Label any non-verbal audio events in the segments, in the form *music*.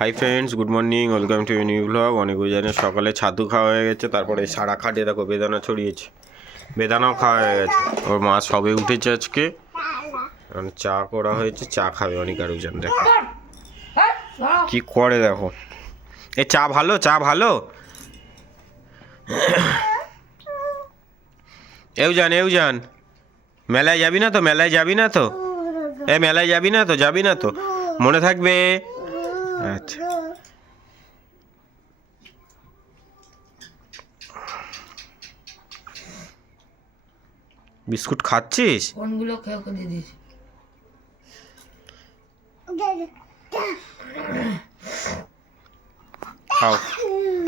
Hi friends good morning welcome to new blog অনেক জানে সকালে ছাতু খাওয়া হয়ে গেছে, তারপরে সারা খাটে দেখো বেদানা ছড়িয়েছে। বেদানাও খাওয়া হয়ে গেছে। ওর মা সবে উঠেছে আজকে। চা করা হয়েছে, চা খাবে অনেক আর উজান দেখো। কি করে দেখো? এ চা ভালো চা ভালো? এও যান এও যান মেলায় যাবি না তো? মেলায় যাবি না তো? এ, মেলায় যাবি না তো? যাবি না তো? মনে থাকবে? আচ্ছা। বিস্কুট খাচ্ছিস? কোনগুলো খেয়ে করে দিস খাও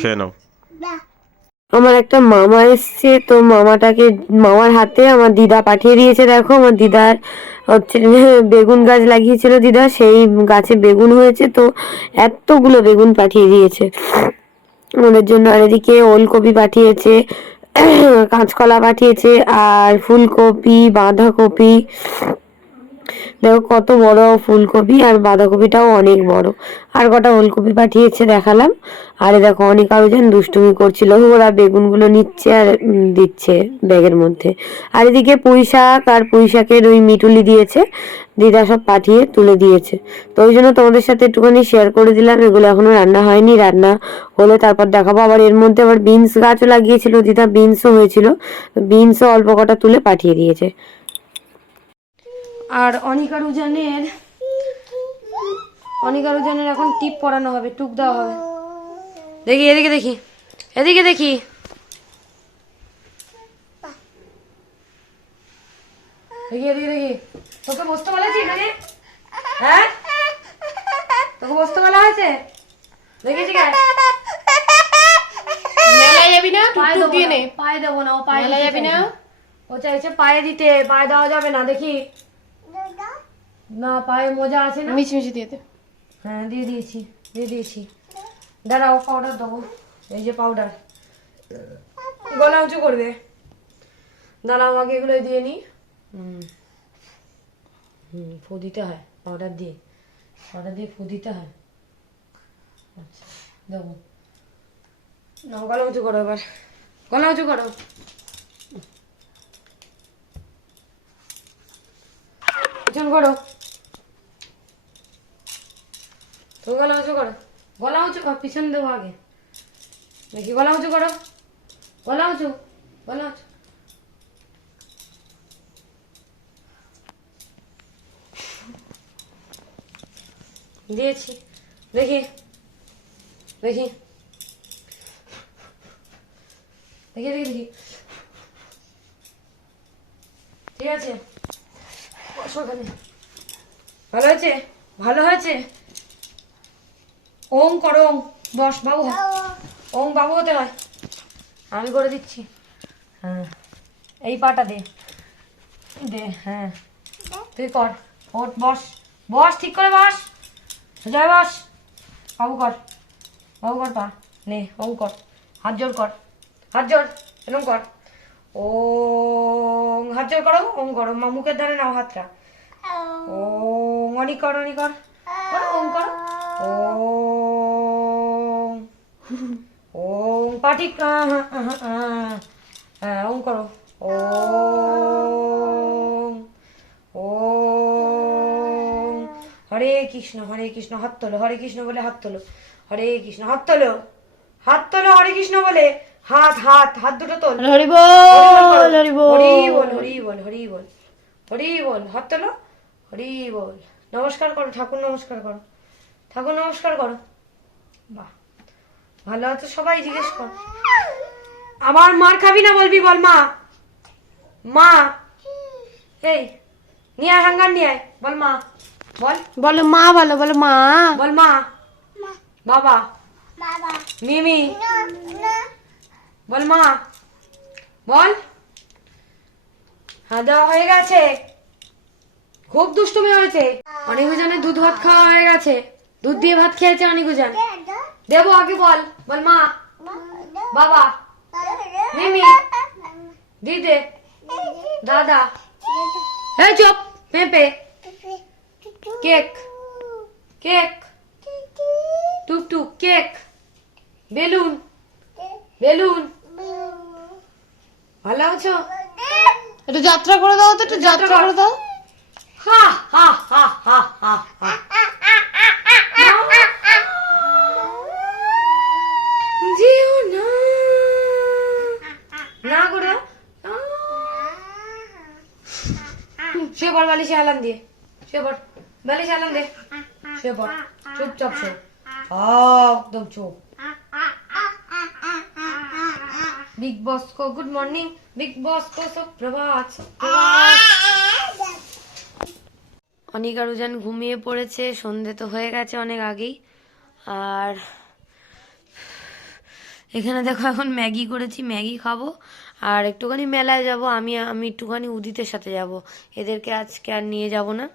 খেয়ে নাও। আমার একটা মামা এসছে, তো মামাটাকে, মামার হাতে আমার দিদা পাঠিয়ে দিয়েছে, দেখো আমার দিদার হচ্ছে *laughs* বেগুন গাছ লাগিয়েছিল দিদা, সেই গাছে বেগুন হয়েছে, তো এতগুলো বেগুন পাঠিয়ে দিয়েছে। ওদের জন্য আর এদিকে ওলকপি পাঠিয়েছে, *clears throat* কাঁচকলা পাঠিয়েছে, আর ফুলকপি, বাঁধাকপি দেখো কত বড় ফুলকপি আর বাঁধাকপিটাও অনেক বড়। আর কটা ফুলকপি পাঠিয়েছে দেখালাম। আর দেখো অনেক আরও যেন দুষ্টুমি করছিল। ওরা বেগুনগুলো নিচ্ছে আর দিচ্ছে ব্যাগের মধ্যে। আর এদিকে পুঁই শাক আর পুঁই শাকের ওই মিটুলি দিয়েছে। দিদা সব পাঠিয়ে তুলে দিয়েছে। তো ওই জন্য তোমাদের সাথে একটুখানি শেয়ার করে দিলাম। এগুলো এখনও রান্না হয়নি। রান্না হলে তারপর দেখাবো। আবার এর মধ্যে আবার বিনস গাছও লাগিয়েছিল। দিদা বিনসও হয়েছিল। বিনসও অল্প কটা তুলে পাঠিয়ে দিয়েছে। আর অনিকার উজানের অনিকার উজানের এখন টিপ পরানো হবে টুক দেওয়া হবে। দেখি এদিকে দেখি এদিকে দেখি। দেখি এদিকে দেখি। তোকে বসতে বলেছি এখানে? হ্যাঁ? তোকে বসতে বলা হয়েছে? দেখেছি কেন মেলায় যাবি না? পায়ে টুকটুক দেবো দিয়ে না, নে। পায়ে দেবো না ও পায়ে মেলায় যাবি না? ও চাইছে পায়ে দিতে পায়ে দেওয়া যাবে না দেখি। না পায়ে মোজা আছে না? মিছি দিয়ে দে। হ্যাঁ দিয়ে দিয়েছি দিয়ে দিয়েছি। দাঁড়াও পাউডার দেবো। এই যে পাউডার গলা উঁচু করবে। দাঁড়াও আগে এগুলো দিয়ে নি। হুম। হুম ফু দিতে হয় পাউডার দিয়ে। পাউডার দিয়ে ফু দিতে হয়। আচ্ছা দেবো। না গলা উঁচু করো এবার। গলা উঁচু করো। পিছন করো তো গলা উঁচু করো। গলা উঁচু কর, পিছন দেবো আগে। দেখি, গলা উঁচু করো। গলা উঁচু গলা উঁচু। দিয়েছি। দেখি দেখি। দেখি দেখি দেখি। ঠিক আছে? ভালো হয়েছে? ভালো হয়েছে? ওম করো ওম বস বাবু। ওম বাবু হতে হয়। আমি করে দিচ্ছি। হ্যাঁ। এই পাটা দে। দে হ্যাঁ। তুই কর। ওট বস। বস ঠিক করে বস। জয় বস। বাবু কর। বাবু কর পা। নে ওম কর। হাত জোর কর। হাত জোর এরকম কর। ও হাত জোর করো ওম করো। মা মুখের ধারে নাও হাতটা। ও অনি কর অনি কর। করো ওম করো। ওম ওম পাটি ওম করো। ওম ওম। হরে কৃষ্ণ হরে কৃষ্ণ হাত তোলো হরে কৃষ্ণ বলে হাত তোলো। হরে কৃষ্ণ হাত তোলো। হাত তোলো হরে কৃষ্ণ বলে হাত হাত হাত দুটো তোল। হরি বল। হরি বল হরি বল হরি বল হরি বল হরি বল। হাত তোলো হরি বল। নমস্কার করো ঠাকুর নমস্কার করো। ঠাকুর নমস্কার করো। বাহ। ভালো আছে? সবাই জিজ্ঞেস কর। আবার মার খাবি না বলবি বল মা। মা। এই নিয়ে আয় হাঙ্গার নিয়ে আয়। বল মা। বল। বলো মা বলো বলো মা। বল মা। বাবা। মিমি। বল মা। বল। হ্যাঁ দেওয়া হয়ে গেছে। খুব দুষ্টুমি হয়েছে। অনেকজনের দুধ ভাত খাওয়া হয়ে গেছে। দুধ দিয়ে ভাত খেয়েছে অনেকজন দেবো আগে বল। বল মা বাবা মিমি দিদে দাদা এই চুপ। পেঁপে কেক কেক বেলুন বেলুন। ভালো আছো? একটু যাত্রা করে দাও তো একটু যাত্রা করে দাও। হা হা হা হা হা হা যেও না না করে দাও। শুয়ে পড়, বালিশে হেলান দিয়ে। শুয়ে পড়, বালিশে হেলান দে। শুয়ে পড়, চুপচাপ শো একদম চুপ। বিগ বস কো গুড মর্নিং। বিগ বস কো সুপ্রভাত। অনেক আর উজান ঘুমিয়ে পড়েছে, সন্ধে তো হয়ে গেছে অনেক আগেই। আর এখানে দেখো এখন ম্যাগি করেছি, ম্যাগি খাব। আর একটুখানি মেলায় যাব, আমি আমি একটুখানি উদিতের সাথে যাব। এদেরকে আজকে আর নিয়ে যাব না।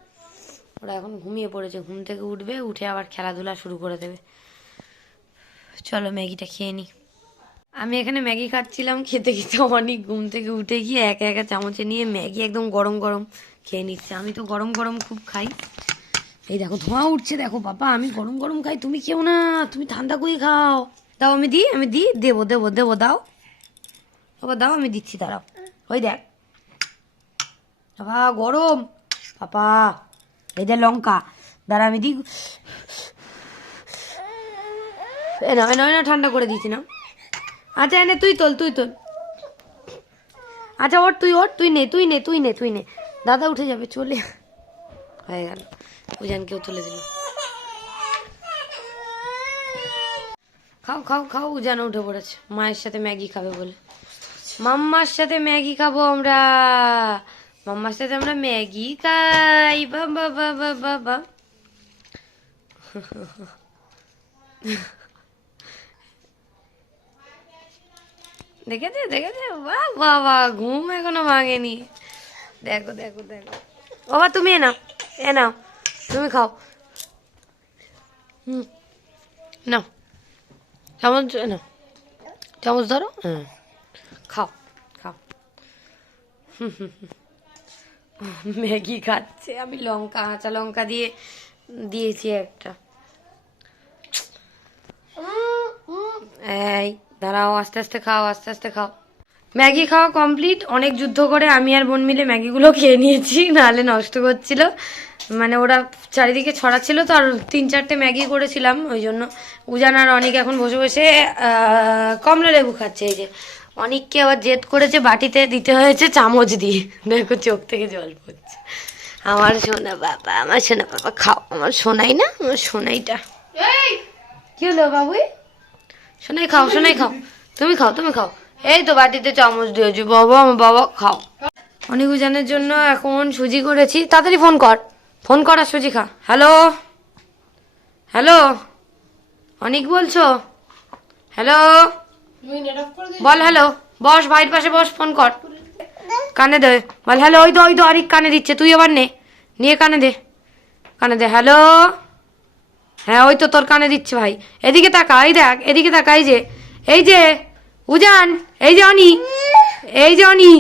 ওরা এখন ঘুমিয়ে পড়েছে, ঘুম থেকে উঠবে, উঠে আবার খেলাধুলা শুরু করে দেবে। চলো ম্যাগিটা খেয়ে নিই আমি এখানে ম্যাগি খাচ্ছিলাম, খেতে খেতে অনেক ঘুম থেকে উঠে গিয়ে একা একা চামচে নিয়ে ম্যাগি একদম গরম গরম খেয়ে নিচ্ছে। আমি তো গরম গরম খুব খাই। এই দেখো, ধোঁয়া উঠছে দেখো বাবা, আমি গরম গরম খাই। তুমি কেউ না, তুমি ঠান্ডা করে খাও। দাও, আমি দিই আমি দিই, দেবো দেবো দেবো, দাও। বাবা দাও, আমি দিচ্ছি, দাঁড়াও। ওই দেখ। বাবা, গরম। বাবা, এই দেখ লঙ্কা। দাঁড়া, আমি দিই। এ না না ঠান্ডা করে দিচ্ছি না আচ্ছা এনে তুই তোল তুই তোল। আচ্ছা ওর, তুই ওর, তুই নে তুই নে তুই নে তুই নে। দাদা উঠে যাবে, চলে। হয়ে গেল। উজানকেও তুলে দিল। খাও খাও খাও উজান উঠে পড়েছে। মায়ের সাথে ম্যাগি খাবে বলে। মাম্মার সাথে ম্যাগি খাব আমরা। মাম্মার সাথে আমরা ম্যাগি খাই। বাবা বাবা বাবা দেখেছে দেখেছে বাহ বাবা ঘুম এখনও ভাঙেনি। দেখো দেখো দেখো। বাবা, তুমি এ নাও এ নাও। তুমি খাও। হুম। নাও। চামচ নাও। চামচ ধরো। হ্যাঁ খাও খাও হুম, হুম, হুম। *laughs* ম্যাগি খাচ্ছে। আমি লঙ্কা, কাঁচা লঙ্কা দিয়ে, দিয়েছি একটা। এই, দাঁড়াও, আস্তে আস্তে খাও, আস্তে আস্তে খাও। ম্যাগি খাওয়া কমপ্লিট অনেক যুদ্ধ করে আমি আর বোন মিলে ম্যাগিগুলো *laughs* খেয়ে নিয়েছি, নাহলে নষ্ট করছিল। মানে ওরা চারিদিকে ছড়াচ্ছিল তো, আর তিন চারটে ম্যাগি করেছিলাম, ওই জন্য। উজান আর অনেক এখন বসে বসে কমলা লেবু খাচ্ছে, এই যে। অনেককে আবার জেদ করেছে বাটিতে দিতে হয়েছে চামচ দিয়ে। দেখো চোখ থেকে জল পড়ছে। আমার সোনা বাবা আমার সোনা বাবা খাও। আমার সোনাই না আমার সোনাইটা। কি হলো বাবুই? সোনাই খাও সোনাই খাও। তুমি খাও তুমি খাও। এই তো বাটিতে চামচ দিয়েছি। বাবা আমার বাবা খাও। অনেক উজানের জন্য এখন সুজি করেছি। তাড়াতাড়ি ফোন কর। ফোন কর আর সুজি খা। হ্যালো? হ্যালো? অনেক বলছো? হ্যালো? বল হ্যালো বস ভাইয়ের পাশে বস ফোন কর। কানে দে। বল হ্যালো ওই তো ওই তো আরিক কানে দিচ্ছে। তুই আবার নে। নিয়ে কানে দে। কানে দে হ্যালো হ্যাঁ ওই তো তোর কানে দিচ্ছে ভাই। এদিকে তাকা, এই দেখ, এদিকে তাকা, এই যে। এই যে, উজান, এই যে অনি। এই যে অনি।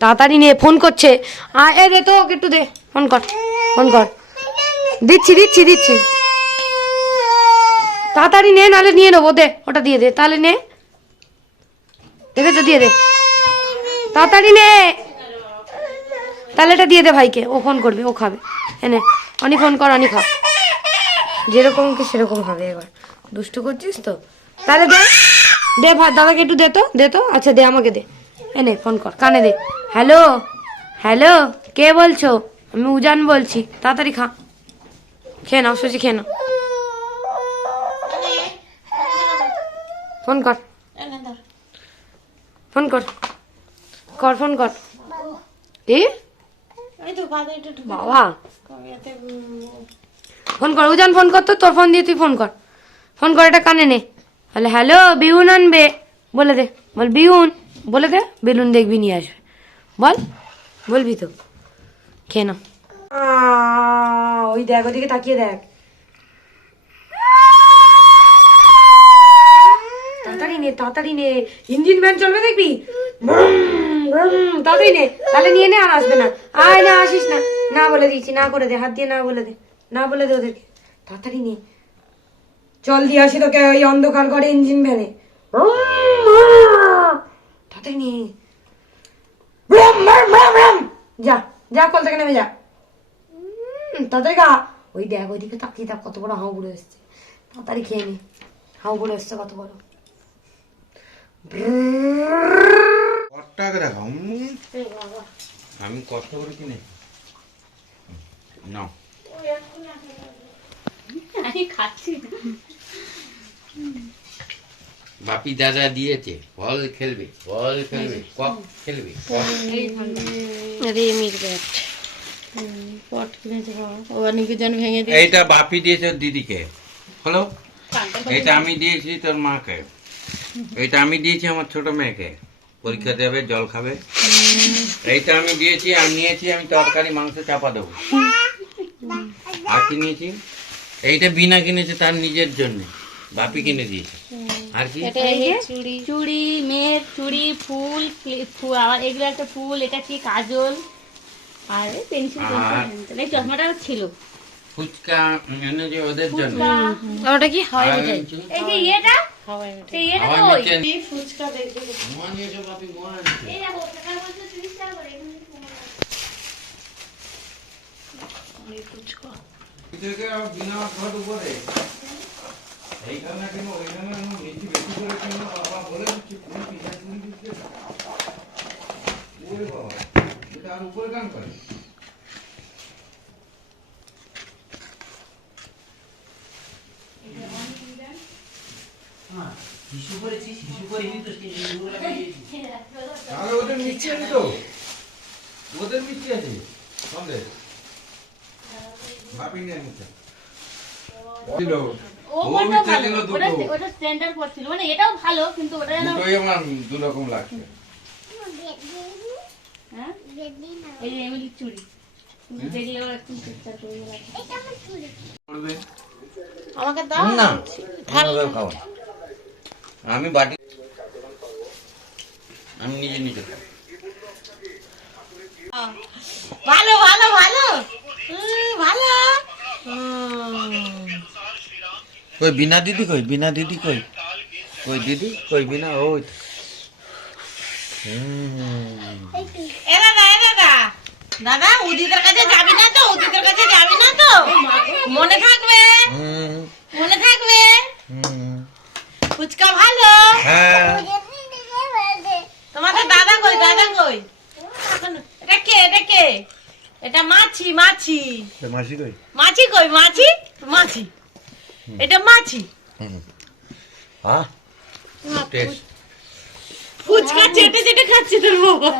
তাড়াতাড়ি নে ফোন করছে। আয়, এ দে তো একটু দে। ফোন কর ফোন কর। দিচ্ছি দিচ্ছি দিচ্ছি। তাড়াতাড়ি নে, নাহলে নিয়ে নেব, দে, ওটা দিয়ে দে, তাহলে নে। দেখেছ, দিয়ে দে। তাড়াতাড়ি নে। তাহলে এটা দিয়ে দে ভাইকে, ও ফোন করবে, ও খাবে। এনে অনি ফোন কর, অনি খা। যেরকম কি সেরকম হবে এবার। দুষ্টু করছিস তো? তাহলে দে। দে ভাই, দাদাকে একটু দে তো দে তো। আচ্ছা দে, আমাকে দে। এনে ফোন কর, কানে দে। হ্যালো হ্যালো কে বলছো? আমি উজান বলছি। তাড়াতাড়ি খা। খেয়ে নাও সুজি খেয়ে নাও। ফোন কর। ফোন কর। কর ফোন কর। বাবা। ফোন কর উজান ফোন কর তো তোর ফোন দিয়ে তুই ফোন কর। ফোন কর এটা কানে নে। বলে হ্যালো বিউন আনবে। বলে দে বল বিউন বলে দে বেলুন দেখবি নিয়ে আসবে। বল বলবি তো। খেয়ে নাও। ওই দেখ, ওদিকে তাকিয়ে দেখ। তাড়াতাড়ি নে তাড়াতাড়ি নে। ইঞ্জিন ভ্যান চলবে দেখবি? তাড়াতাড়ি নে। তাহলে নিয়ে নে, আর আসবে না। আয় না, আসিস না। না বলে দিয়েছি, না করে দে, হাত দিয়ে না বলে দে। না বলে দে ওদেরকে। তাড়াতাড়ি নিয়ে চল দিয়ে আসি তোকে ওই অন্ধকার ঘরে ইঞ্জিন ভ্যানে। তাড়াতাড়ি ব্রাম। যা যা কল থেকে নেমে যা। তাড়াতাড়ি খা ওই দেখ ওইদিকে তাকিয়ে দেখ কত বড় হাঁগুড়ো এসছে। তাড়াতাড়ি খেয়ে নি। হাঁগুড়ো এসছে কত বড়। আমি কষ্ট করে কিনে। না। বাপি দাদা দিয়েছে বল খেলবে বল খেলবে কক খেলবে রেমির ব্যাট। পট কিনেছে বাবা। ও অনেকের ভেঙে দিয়ে এইটা বাপি দিয়েছে দিদিকে। হলো? এটা আমি দিয়েছি তোর মাকে। এটা আমি দিয়েছি আমার ছোট মেয়েকে। পরীক্ষা দেবে জল খাবে। এইটা আমি দিয়েছি আর নিয়েছি আমি তরকারি মাংস চাপা দেবো। আর কি নিয়েছি? এইটা বিনা কিনেছে তার নিজের জন্য। বাপি কিনে দিয়েছে। আর কি? চুড়ি। চুড়ি মেয়ের চুড়ি ফুল আবার এগুলো একটা ফুল এটা কি কাজল? আর পেন্সিল আর- এই চশমাটা ছিল। ফুচকা এনেছে ওদের জন্য। ওটা কি? আর এই যে ইয়েটা? সেই ইয়েটা হাওয়াই তো ওই মিঠাই। ফুচকা দেখবে মোয়া নিয়েছো বাপি, মোয়া এনেছে। এই দেখো টাকা বলছে? 30 টাকা করে এখানে বিনা ঘর উপরে। এইখানে কেন, ওইখানে নিচে বেশি করে কেন, বাবা বলে দিচ্ছে, ওরে এটা আর উপরে কেন করে? তাহলে ওদের মিষ্টি আছে তো? ওদের মিষ্টি আছে? সঙ্গে ভাবি নিয়ে নিতে দিল। ওটা স্ট্যান্ডার্ড পড়ছিল মানে এটাও ভালো কিন্তু ওটা যেন দুটোই আমার দু রকম লাগছে। হ্যাঁ? এই যে এমনি চুড়ি। কিন্তু দেখলেও একদম ঠিকঠাক গেল করবে? আমাকে দাও। না ভালো খাও আমি বাটি আমি নিজে নিজে ভালো ভালো ভালো। ভালো। কই বিনা দিদি কই বিনা দিদি কই? কই দিদি? কই বিনা? ওই দাদা দাদা উদিদের কাছে যাবি না তো? উদিদের কাছে যাবি না তো? মনে থাকবে? মনে থাকবে? ফুচকা ভালো? হ্যাঁ। তোমাদের দাদা কই? দাদা কই? এটা কে? এটা কে? এটা মাছি মাছি। মাসি কই? মাছি কই? মাছি? মাছি। এটা মাছি। হ্যাঁ ফুচকা চেটে চেটে খাচ্ছি তোর বাবা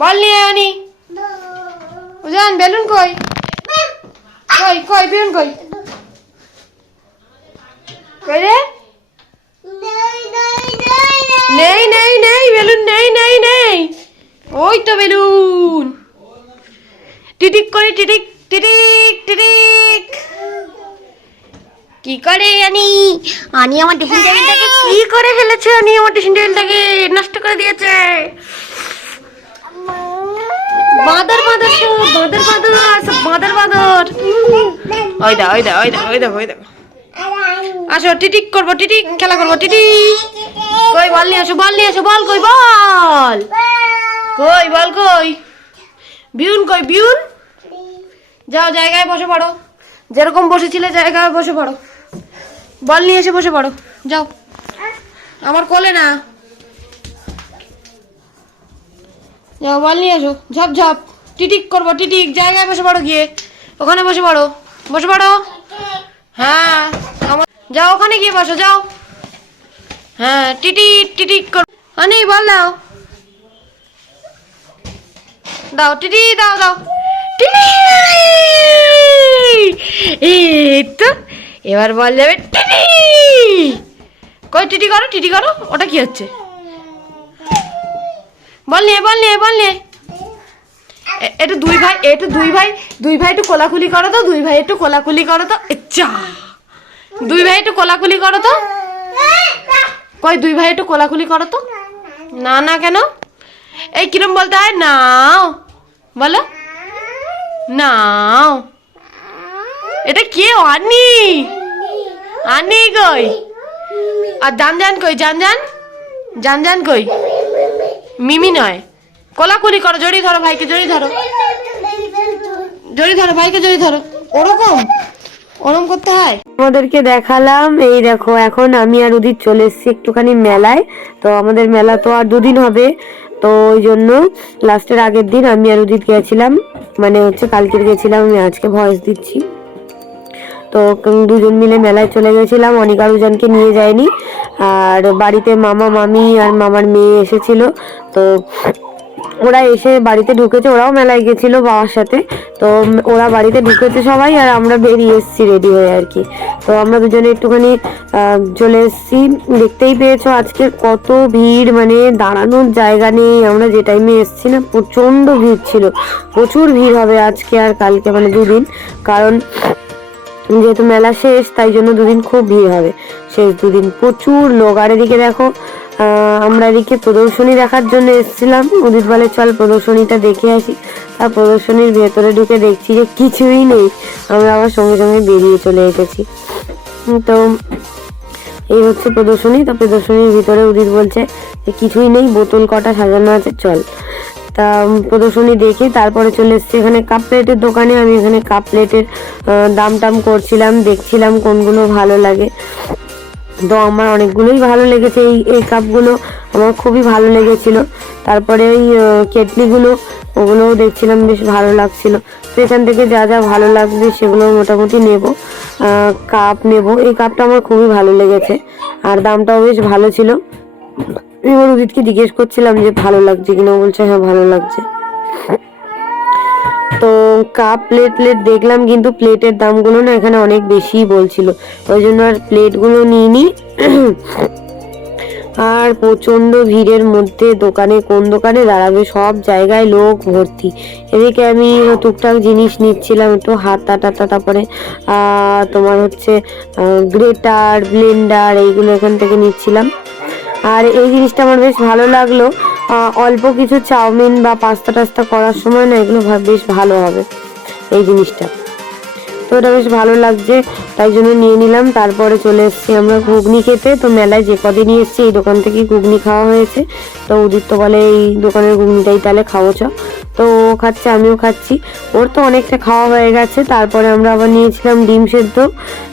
বল নিয়ে আনি উজান বেলুন কই? কই কই বেলুন কই? কই রে? নেই নেই নেই বেলুন নেই নেই নেই। ওই তো বেলুন। টিটিক করে টিটিক টিটিক টিটিক। কি করে আনি? আনি আমার টিফিন টেবিলটাকে। কি করে ফেলেছে আনি আমার ড্রেসিং টেবিলটাকে? নষ্ট করে দিয়েছে। বাঁদর বাঁদর বাঁদর বাঁদর সব বাঁদর বাঁদর। ওই দা ওই দা ওই দা ওই দা ওই দা আসো, টিটিক করব, টিটিক, খেলা করব, টিটিক। কই, বল নিয়ে আসো, বল নিয়ে আসো, বল, কই বল। কই বল, কই। বিউন কই, বিউন? যাও, জায়গায় বসে পড়ো। যেরকম বসেছিলে, জায়গায় বসে পড়ো। বল নিয়ে এসে বসে পড়ো। যাও। আমার কোলে না। যাও বল নিয়ে এসো ঝপ ঝপ। টিটিক করব, টিটিক। জায়গায় বসে পড়ো গিয়ে। ওখানে বসে পড়ো। বসে পড়ো। হ্যাঁ আমার যাও, ওখানে গিয়ে বসো, যাও। হ্যাঁ টিটিক টিটিক কর। আনি বল দাও। দাও টিটি দাও দাও। টিটি এই তো, এবার বল যাবে টিটি কই, টিটি করো টিটি করো, ওটা কি হচ্ছে? বল নিয়ে বল নিয়ে বল নিয়ে এ- একটু দুই ভাই একটু দুই ভাই। দুই ভাই একটু কোলাকুলি করো তো, দুই ভাই একটু কোলাকুলি করো তো। ইচ্ছা। দুই ভাই একটু কোলাকুলি করো তো। কই, দুই ভাই একটু কোলাকুলি করো তো। না না কেন? এই কিরম বলতে হয়? নাও। বলো। নাও। এটা কে আনি আনি কই? আর জান জান কই? জান জান? জান জান কই? মিমি নয়। কোলাকুলি করো, জড়ি ধরো ভাইকে, জড়ি ধরো। জড়ি ধরো, ভাইকে জড়ি ধরো। ওরকম? ওরকম করতে হয়? আমাদেরকে দেখালাম, এই দেখো, এখন আমি আর উদিত চলে এসেছি একটুখানি মেলায়। তো আমাদের মেলা তো আর দুদিন হবে। তো ওই জন্য লাস্টের আগের দিন আমি আর উদিত গেছিলাম। মানে হচ্ছে কালকের গেছিলাম, আমি আজকে ভয়েস দিচ্ছি। তো দুজন মিলে মেলায় চলে গেছিলাম। অনিকা রুজানকে নিয়ে যায়নি। আর বাড়িতে মামা, মামি আর মামার মেয়ে এসেছিল। তো ওরা এসে বাড়িতে ঢুকেছে, ওরাও মেলায় গেছিল বাবার সাথে। তো ওরা বাড়িতে ঢুকেছে সবাই আর আমরা বেরিয়ে এসেছি রেডি হয়ে আর কি। তো আমরা দুজনে একটুখানি চলে এসেছি। দেখতেই পেয়েছ আজকে কত ভিড় মানে দাঁড়ানোর জায়গা নেই। আমরা যে টাইমে এসেছি না, প্রচণ্ড ভিড় ছিল। প্রচুর ভিড় হবে আজকে আর কালকে মানে দুদিন। কারণ যেহেতু মেলা শেষ, তাই জন্য দুদিন খুব ভিড় হবে। শেষ দুদিন প্রচুর লোক। আর এদিকে দেখো আমরা এদিকে প্রদর্শনী দেখার জন্য এসেছিলাম। উদিত বলে, চল প্রদর্শনীটা দেখে আসি। আর প্রদর্শনীর ভেতরে ঢুকে দেখছি যে কিছুই নেই। আমরা আবার সঙ্গে সঙ্গে বেরিয়ে চলে এসেছি। তো এই হচ্ছে প্রদর্শনী। তো প্রদর্শনীর ভিতরে উদিত বলছে যে, কিছুই নেই, বোতল কটা সাজানো আছে, চল। তা প্রদর্শনী দেখে তারপরে চলে এসেছি এখানে কাপ প্লেটের দোকানে। আমি এখানে কাপ প্লেটের দাম টাম করছিলাম দেখছিলাম কোনগুলো ভালো লাগে। তো আমার অনেকগুলোই ভালো লেগেছে। এই এই কাপগুলো আমার খুবই ভালো লেগেছিল। তারপরে আহ, কেটলিগুলো ওগুলোও দেখছিলাম বেশ ভালো লাগছিল। তো এখান থেকে যা যা ভালো লাগবে সেগুলো মোটামুটি নেব। কাপ নেব। এই কাপটা আমার খুবই ভালো লেগেছে। আর দামটাও বেশ ভালো ছিল। এবার উদিতকে জিজ্ঞেস করছিলাম যে ভালো লাগছে কিনা? বলছে হ্যাঁ ভালো লাগছে। তো কাপ প্লেট প্লেট দেখলাম, কিন্তু প্লেটের দামগুলো না এখানে অনেক বেশি বলছিল। ওই জন্য আর প্লেটগুলো নিইনি। আর প্রচণ্ড ভিড়ের মধ্যে দোকানে, কোন দোকানে দাঁড়াবে? সব জায়গায় লোক ভর্তি। এদিকে আমি টুকটাক জিনিস নিচ্ছিলাম, একটু হাতা টাতা তারপরে তোমার হচ্ছে গ্রেটার, ব্লেন্ডার, এইগুলো এখান থেকে নিচ্ছিলাম। আর এই জিনিসটা আমার বেশ ভালো লাগল। অল্প কিছু চাউমিন বা পাস্তা টাস্তা করার সময় না এগুলো বেশ ভালো হবে, এই জিনিসটা। তো ওটা বেশ ভালো লাগছে, তাই জন্য নিয়ে নিলাম। তারপরে চলে এসেছি আমরা ঘুগনি খেতে। তো মেলায় যে কদিনই এসেছি, এই দোকান থেকেই ঘুগনি খাওয়া হয়েছে। তো উদিত তো বলে, এই দোকানের ঘুগনিটাই তাহলে খাব চ। তো ও খাচ্ছে, আমিও খাচ্ছি। ওর তো অনেকটা খাওয়া হয়ে গেছে। তারপরে আমরা আবার নিয়েছিলাম ডিম সেদ্ধ।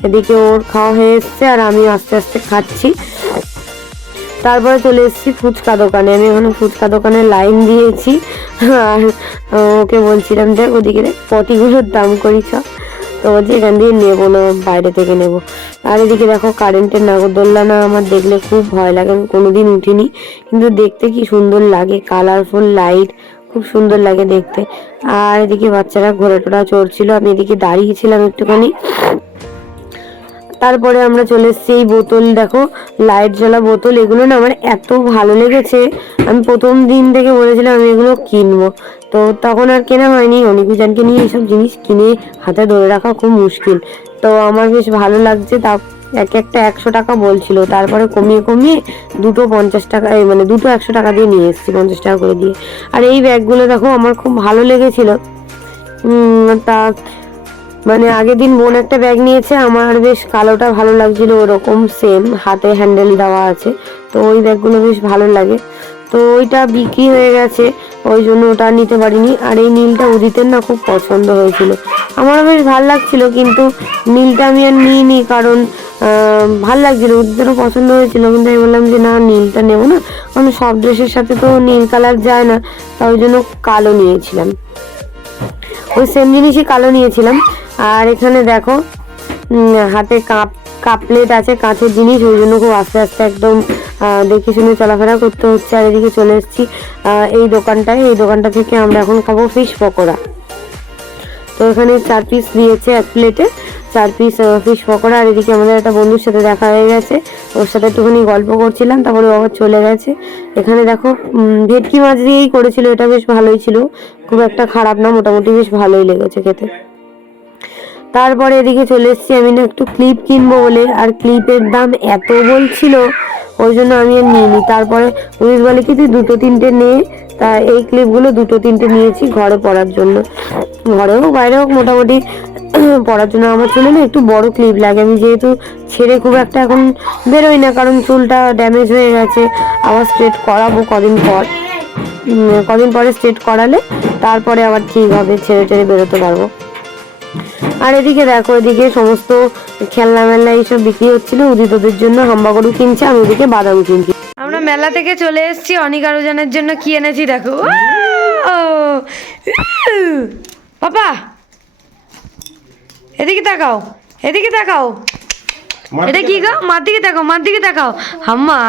এদিকে ওর খাওয়া হয়ে এসছে, আর আমি আস্তে আস্তে খাচ্ছি। তারপরে চলে এসেছি ফুচকা দোকানে। আমি ওখানে ফুচকা দোকানে লাইন দিয়েছি। আর ওকে বলছিলাম, দেখ ওদিকে পটিগুলোর দাম করিস তো বলছি, এখান দিয়ে নেব না, বাইরে থেকে নেব। আর এদিকে দেখো কারেন্টের নাগরদোল্লা না আমার দেখলে খুব ভয় লাগে। আমি কোনোদিন উঠিনি, কিন্তু দেখতে কি সুন্দর লাগে। কালারফুল লাইট খুব সুন্দর লাগে দেখতে। আর এদিকে বাচ্চারা ঘোরা টোরা চড়ছিল, আমি এদিকে দাঁড়িয়েছিলাম একটুখানি। তারপরে আমরা চলে এসেছি এই বোতল, দেখো লাইট জ্বলা বোতল। এগুলো না আমার এত ভালো লেগেছে। আমি প্রথম দিন থেকে বলেছিলাম আমি এগুলো কিনবো। তো তখন আর কেনা হয়নি। অনিকুজানকে নিয়ে এইসব জিনিস কিনে হাতে ধরে রাখা খুব মুশকিল। তো আমার বেশ ভালো লাগছে। তা এক একটা একশো টাকা বলছিল। তারপরে কমিয়ে কমিয়ে দুটো পঞ্চাশ টাকা মানে দুটো একশো টাকা দিয়ে নিয়ে এসেছি পঞ্চাশ টাকা করে দিয়ে। আর এই ব্যাগগুলো দেখো, আমার খুব ভালো লেগেছিল। তা মানে আগের দিন বোন একটা ব্যাগ নিয়েছে, আমার বেশ কালোটা ভালো লাগছিল, ওরকম সেম হাতে হ্যান্ডেল দেওয়া আছে। তো ওই ব্যাগগুলো বেশ ভালো লাগে। তো ওইটা বিক্রি হয়ে গেছে, ওই জন্য ওটা নিতে পারিনি। আর এই নীলটা উদিতের না খুব পছন্দ হয়েছিল। আমারও বেশ ভালো লাগছিল, কিন্তু নীলটা আমি আর নিইনি, কারণ ভালো লাগছিল, উদিতেরও পছন্দ হয়েছিল, কিন্তু আমি বললাম যে না, নীলটা নেব না। কারণ সব ড্রেসের সাথে তো নীল কালার যায় না, তাই জন্য কালো নিয়েছিলাম। ওই সেম জিনিসই কালো নিয়েছিলাম। আর এখানে দেখো হাতে কাপ কাপ প্লেট আছে, কাঁচের জিনিস, ওই জন্য খুব আস্তে আস্তে একদম দেখে শুনে চলাফেরা করতে হচ্ছে। আর এদিকে চলে এসেছি এই দোকানটায়। এই দোকানটা থেকে আমরা এখন খাব ফিশ পকোড়া। তো এখানে চার পিস দিয়েছে এক প্লেটে চার পিস ফিশ পকোড়া। আর এদিকে আমাদের একটা বন্ধুর সাথে দেখা হয়ে গেছে। ওর সাথে একটুখানি গল্প করছিলাম, তারপরে আবার চলে গেছে। এখানে দেখো ভেটকি মাছ দিয়েই করেছিল, এটা বেশ ভালোই ছিল। খুব একটা খারাপ না, মোটামুটি বেশ ভালোই লেগেছে খেতে। তারপরে এদিকে চলে এসেছি আমি না একটু ক্লিপ কিনবো বলে। আর ক্লিপের দাম এত বলছিল, ওই জন্য আমি আর নিইনি। তারপরে পুলিশ বলে কি, তুই দুটো তিনটে নে। তা এই ক্লিপগুলো দুটো তিনটে নিয়েছি ঘরে পড়ার জন্য। ঘরে হোক, বাইরে হোক, মোটামুটি *clears throat* পড়ার জন্য আমার চুলে না একটু বড় ক্লিপ লাগে। আমি যেহেতু ছেড়ে খুব একটা এখন বেরোই না, কারণ চুলটা ড্যামেজ হয়ে গেছে। আবার স্ট্রেট করাবো কদিন পর। কদিন পরে স্ট্রেট করালে তারপরে আবার ঠিক হবে, ছেড়ে ছেড়ে বেরোতে পারব। আর এদিকে দেখো এদিকে সমস্ত খেলনা মেলনা এইসব বিক্রি হচ্ছিল। উদিতদের জন্য হাম্বা গরু কিনছে আমি ওদিকে বাদাম কিনছি। আমরা মেলা থেকে চলে এসেছি অনিক আরোজনের জন্য কি এনেছি দেখো! পাপা! এদিকে তাকাও এদিকে তাকাও। এটা কি গো? মার দিকে তাকাও মার দিকে তাকাও। হাম্মা!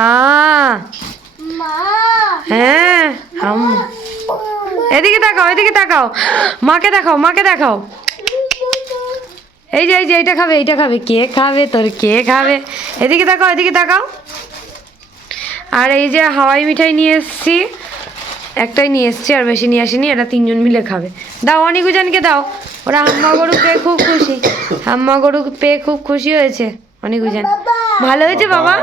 হ্যাঁ হাম এদিকে তাকাও এদিকে তাকাও। মাকে দেখাও মাকে দেখাও। এই যে এই যে এইটা খাবে এইটা খাবে। কে খাবে? তোর কে খাবে? এদিকে তাকাও এদিকে তাকাও। আর এই যে হাওয়াই মিঠাই নিয়ে এসেছি। একটাই নিয়ে এসেছি আর বেশি নিয়ে আসিনি এটা তিনজন মিলে খাবে। দাও অনিকুজানকে দাও। ওরা হাম্মা গরু পেয়ে খুব খুশি। হাম্মা গরু পেয়ে খুব খুশি হয়েছে অনিকুজান ভালো হয়েছে বাবা।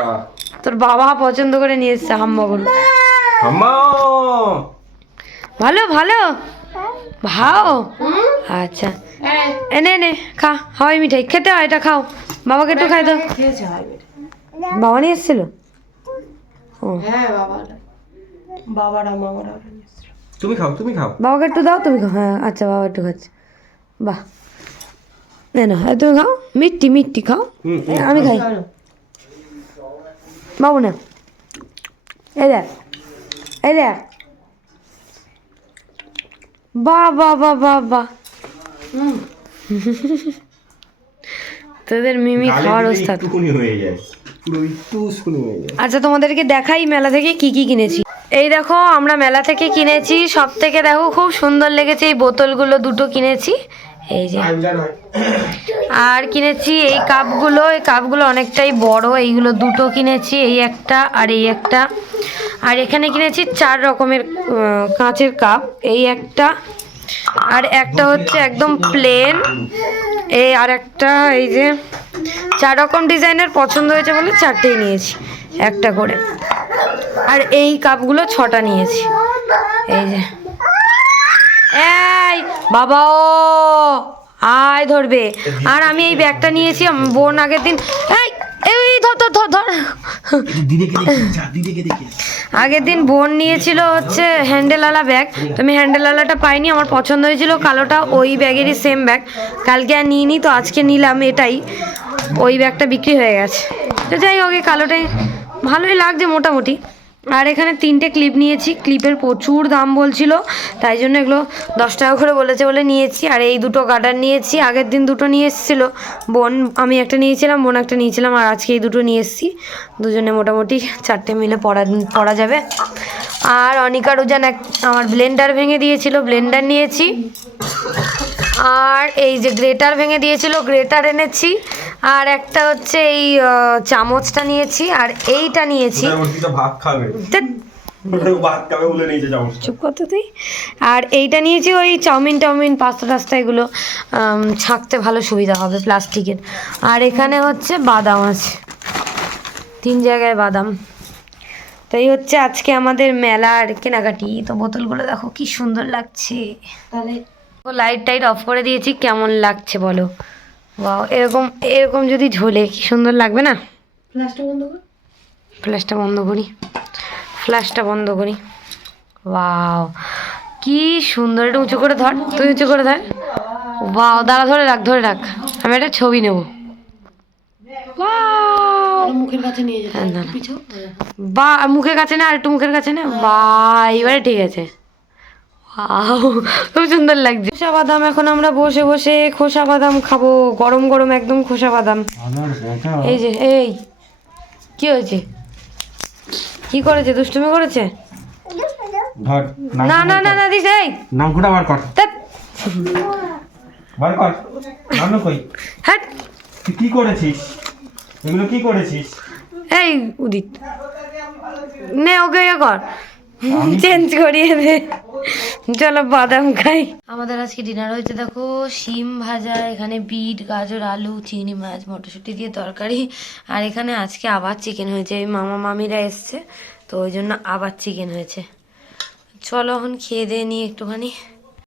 তোর বাবা পছন্দ করে নিয়ে এসছে হাম্মা গরু। ভালো ভালো? ভাও। আচ্ছা। এনে নে খা হাওয়াই মিঠাই। খেতে হয় এটা খাও। বাবাকে একটু খাই দাও। বাবা নিয়ে এসেছিল? তুমি খাও তুমি খাও। বাবাকে একটু দাও তুমি খাও। হ্যাঁ আচ্ছা বাবা একটু খাচ্ছে। বাহ। না তুমি খাও। মিষ্টি মিষ্টি খাও। আমি খাই। বাবু না এই দেখ। এই দেখ। বাহ বাহ বাহ বাহ বাহ। তোদের মিমি খাওয়ার ওস্তাদ। হয়ে যায়। একটু শুনি হয়ে যায়। আচ্ছা তোমাদেরকে দেখাই মেলা থেকে কি কি কিনেছি। এই দেখো আমরা মেলা থেকে কিনেছি সব থেকে দেখো খুব সুন্দর লেগেছে এই বোতলগুলো দুটো কিনেছি। এই যে আর কিনেছি এই কাপগুলো এই কাপগুলো অনেকটাই বড় এইগুলো দুটো কিনেছি এই একটা আর এই একটা। আর এখানে কিনেছি চার রকমের কাঁচের কাপ এই একটা আর একটা হচ্ছে একদম প্লেন এই আর একটা, এই যে চার রকম ডিজাইনের পছন্দ হয়েছে বলে চারটেই নিয়েছি, একটা করে। আর এই কাপগুলো ছটা নিয়েছি। এই যে। এই, বাবা ও, আয় ধরবে। আর আমি এই ব্যাগটা নিয়েছি বোন আগের দিন এই এই ধর ধর ধর ধর। আগের দিন বোন নিয়েছিল হচ্ছে হ্যান্ডেলওয়ালা ব্যাগ। তো আমি হ্যান্ডেলওয়ালাটা পাইনি, আমার পছন্দ হয়েছিল কালোটা, ওই ব্যাগেরই সেম ব্যাগ কালকে আর নিইনি, তো আজকে নিলাম এটাই। ওই ব্যাগটা বিক্রি হয়ে গেছে। তো যাই হোক, এই কালোটাই ভালোই লাগছে মোটামুটি। আর এখানে তিনটে ক্লিপ নিয়েছি। ক্লিপের প্রচুর দাম বলছিল, তাই জন্য এগুলো দশ টাকা করে বলেছে বলে নিয়েছি। আর এই দুটো গার্ডার নিয়েছি, আগের দিন দুটো নিয়ে এসেছিল। বোন, আমি একটা নিয়েছিলাম, বোন একটা নিয়েছিলাম, আর আজকে এই দুটো নিয়ে এসেছি। দুজনে মোটামুটি চারটে মিলে পড়া পড়া যাবে। আর অনিকা রুজান এক, আমার ব্লেন্ডার ভেঙে দিয়েছিল ব্লেন্ডার নিয়েছি। আর এই যে গ্রেটার ভেঙে দিয়েছিল গ্রেটার এনেছি। আর একটা হচ্ছে এই চামচটা নিয়েছি আর এইটা নিয়েছি। ভাত খাবে। চুপ করতে তুই। আর এইটা নিয়েছি ওই চাউমিন টাউমিন পাস্তা টাস্তা এগুলো ছাঁকতে ভালো সুবিধা হবে প্লাস্টিকের। আর এখানে হচ্ছে বাদাম আছে। তিন জায়গায় বাদাম। তো এই হচ্ছে আজকে আমাদের মেলার কেনাকাটি। তো বোতলগুলো দেখো কি সুন্দর লাগছে। তাহলে লাইট টাইট অফ করে দিয়েছি কেমন লাগছে বলো? বাও এরকম এরকম যদি ঝোলে কি সুন্দর লাগবে না? ফ্ল্যাশটা বন্ধ করি। ফ্ল্যাশটা বন্ধ করি। ওয়াও কি সুন্দর এটা উঁচু করে ধর তুই উঁচু করে ধর। ওয়াও দাঁড়া ধরে রাখ ধরে রাখ। আমি একটা ছবি নেব। মুখের কাছে বা মুখের কাছে না আর একটু মুখের কাছে না? বা এবারে ঠিক আছে। *laughs* খুব সুন্দর লাগছে। খোসা বাদাম এখন আমরা বসে বসে খোসা বাদাম খাব। গরম গরম একদম খোসা বাদাম। এই যে এই কি হয়েছে? কি করেছে? দুষ্টুমি করেছে? না না না না দিস এই। নাম বার কর। বার কর। নাম কই? তুই কি করেছিস? এগুলো কি করেছিস? এই উদিত। নে ওকে ইয়ে কর। চেঞ্জ করিয়ে দে। চলো বাদাম খাই। আমাদের আজকে ডিনার হয়েছে দেখো শিম ভাজা এখানে বিট গাজর আলু চিংড়ি মাছ মটরশুঁটি দিয়ে তরকারি। আর এখানে আজকে আবার চিকেন হয়েছে মামা মামিরা এসছে তো ওই জন্য আবার চিকেন হয়েছে। চলো এখন খেয়ে দিয়ে নিই একটুখানি।